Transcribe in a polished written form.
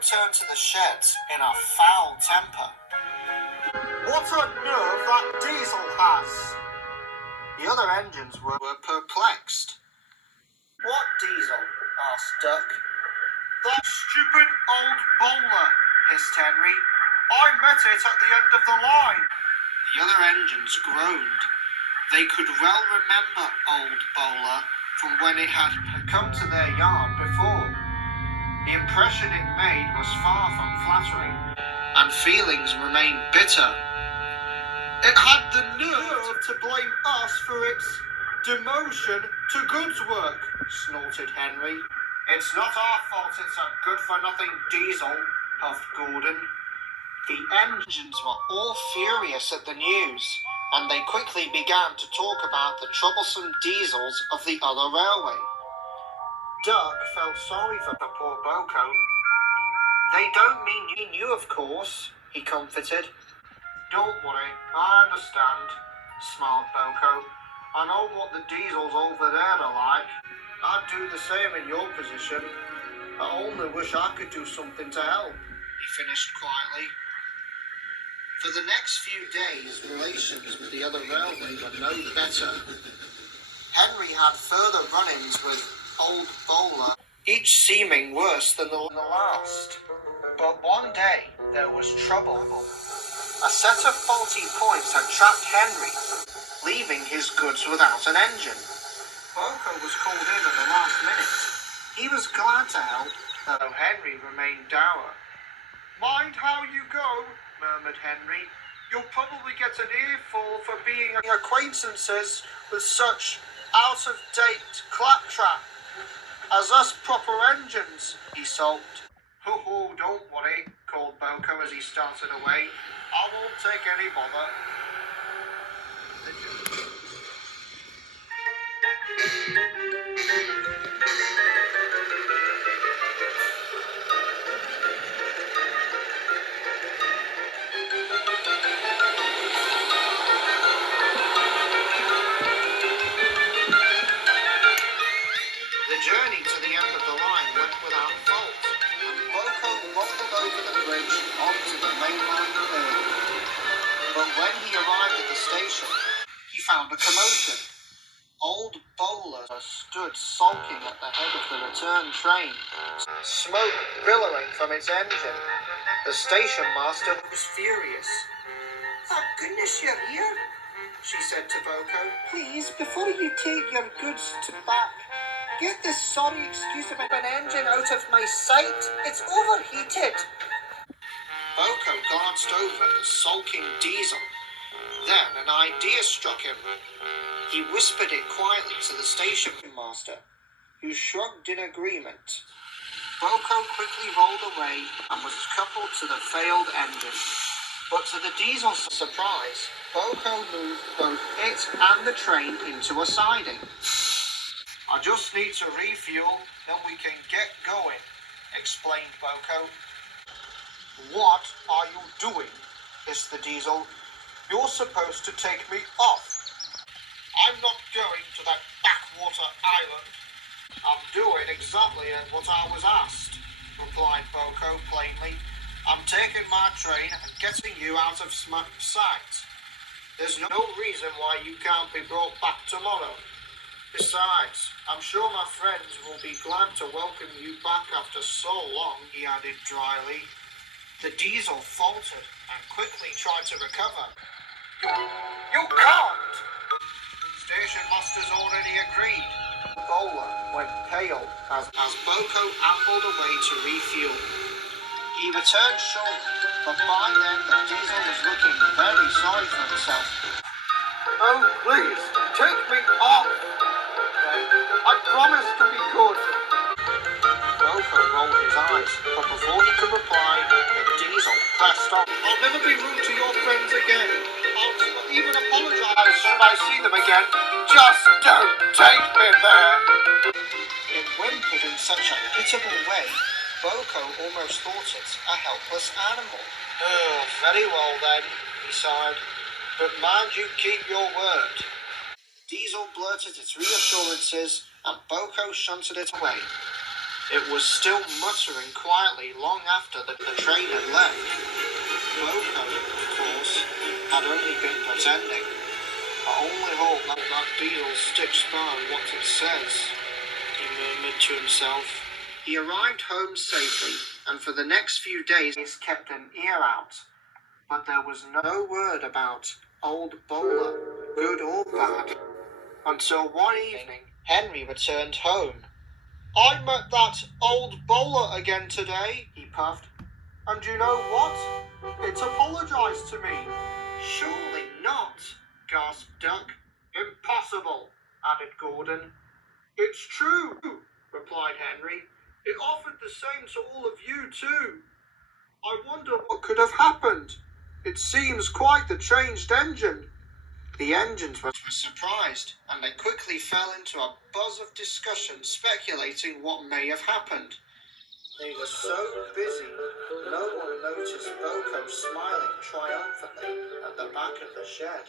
returned to the sheds in a foul temper. What a nerve that Diesel has! The other engines were perplexed. What Diesel? Asked Duck. That stupid old bowler, hissed Henry. I met it at the end of the line. The other engines groaned. They could well remember old bowler from when it had come to their yard before. The impression it made was far from flattering, and feelings remained bitter. It had the nerve to blame us for its demotion to goods work, snorted Henry. It's not our fault it's a good-for-nothing diesel, puffed Gordon. The engines were all furious at the news, and they quickly began to talk about the troublesome diesels of the other railway. Duck felt sorry for the poor BoCo. They don't mean you, of course, he comforted. Don't worry, I understand, smiled BoCo. I know what the diesels over there are like. I'd do the same in your position. I only wish I could do something to help, he finished quietly. For the next few days, relations with the other railway were no better. Henry had further run-ins with old bowler, each seeming worse than the last. But one day there was trouble. A set of faulty points had trapped Henry, leaving his goods without an engine. BoCo was called in at the last minute. He was glad to help, though Henry remained dour. Mind how you go, murmured Henry. You'll probably get an earful for being acquaintances with such out-of-date claptrap as us proper engines, he sulked. Ho, don't worry, called BoCo as he started away. I won't take any bother. The journey to the end of the line went without fault, and BoCo rolled over the bridge onto the mainland early. But when he arrived at the station, he found a commotion. Old bowler stood sulking at the head of the return train, smoke billowing from its engine. The station master was furious. Thank goodness you're here, she said to BoCo. Please, before you take your goods to back, get this sorry excuse about an engine out of my sight. It's overheated. BoCo glanced over at the sulking diesel. Then an idea struck him. He whispered it quietly to the station master, who shrugged in agreement. BoCo quickly rolled away and was coupled to the failed engine. But to the diesel's surprise, BoCo moved both it and the train into a siding. I just need to refuel, then we can get going, explained BoCo. What are you doing? Hissed the diesel. You're supposed to take me off. I'm not going to that backwater island. I'm doing exactly what I was asked, replied BoCo plainly. I'm taking my train and getting you out of sight. There's no reason why you can't be brought back tomorrow. Besides, I'm sure my friends will be glad to welcome you back after so long, he added dryly. The diesel faltered and quickly tried to recover. You can't! Station master's already agreed. Bowler went pale as BoCo ambled away to refuel. He returned shortly, but by then the diesel was looking very sorry for himself. Oh, please, take me off! I promise to be good. BoCo rolled his eyes, but before he could reply, the diesel pressed on. I'll never be rude to your friends again. I'll even apologize should I see them again. Just don't take me there. It whimpered in such a pitiable way, BoCo almost thought it a helpless animal. Oh, very well then, he sighed. But mind you keep your word. Diesel blurted its reassurances, and BoCo shunted it away. It was still muttering quietly long after the train had left. BoCo, of course, had only been pretending. I only hope that beetle sticks by what it says, he murmured to himself. He arrived home safely, and for the next few days kept an ear out. But there was no word about old Bowler, good or bad, until one evening Henry returned home. I met that old Bowler again today, he puffed. And you know what? It apologized to me. Surely not, gasped Duck. Impossible, added Gordon. It's true, replied Henry. It offered the same to all of you too. I wonder what could have happened. It seems quite the changed engine. The engines were surprised, and they quickly fell into a buzz of discussion speculating what may have happened. They were so busy, no one noticed BoCo smiling triumphantly at the back of the shed.